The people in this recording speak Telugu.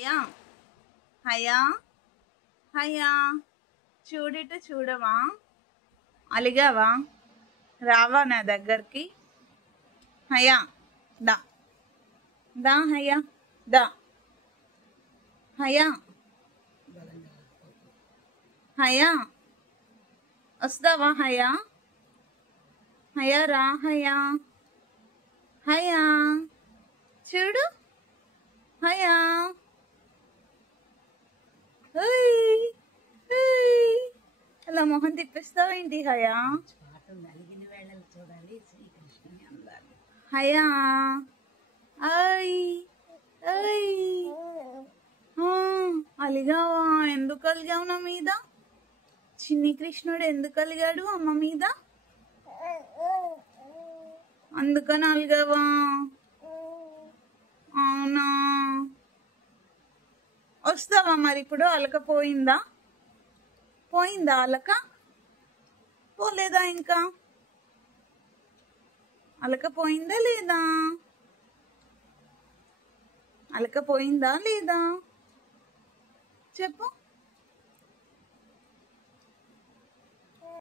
హయా హయా హయా చూడిట చూడవా, అలిగావా, రావా నా దగ్గరికి. హయా దా దా హయా దా హయా హయా వస్తావా హయా హయా రా హయా హయా చూడు హయా అలా మొహం తిప్పిస్తావేంటి హయా. హయా అలిగావా? ఎందుకు అలిగావు నా మీద? చిన్ని కృష్ణుడు ఎందుకు అలిగాడు అమ్మ మీద? అందుకని అలిగావా? అవునా, వస్తావా మరి ఇప్పుడు? అలక పోయిందా? పోయిందా అలక? పోలేదా ఇంకా? అలక పోయిందా లేదా? అలక పోయిందా లేదా చెప్పు.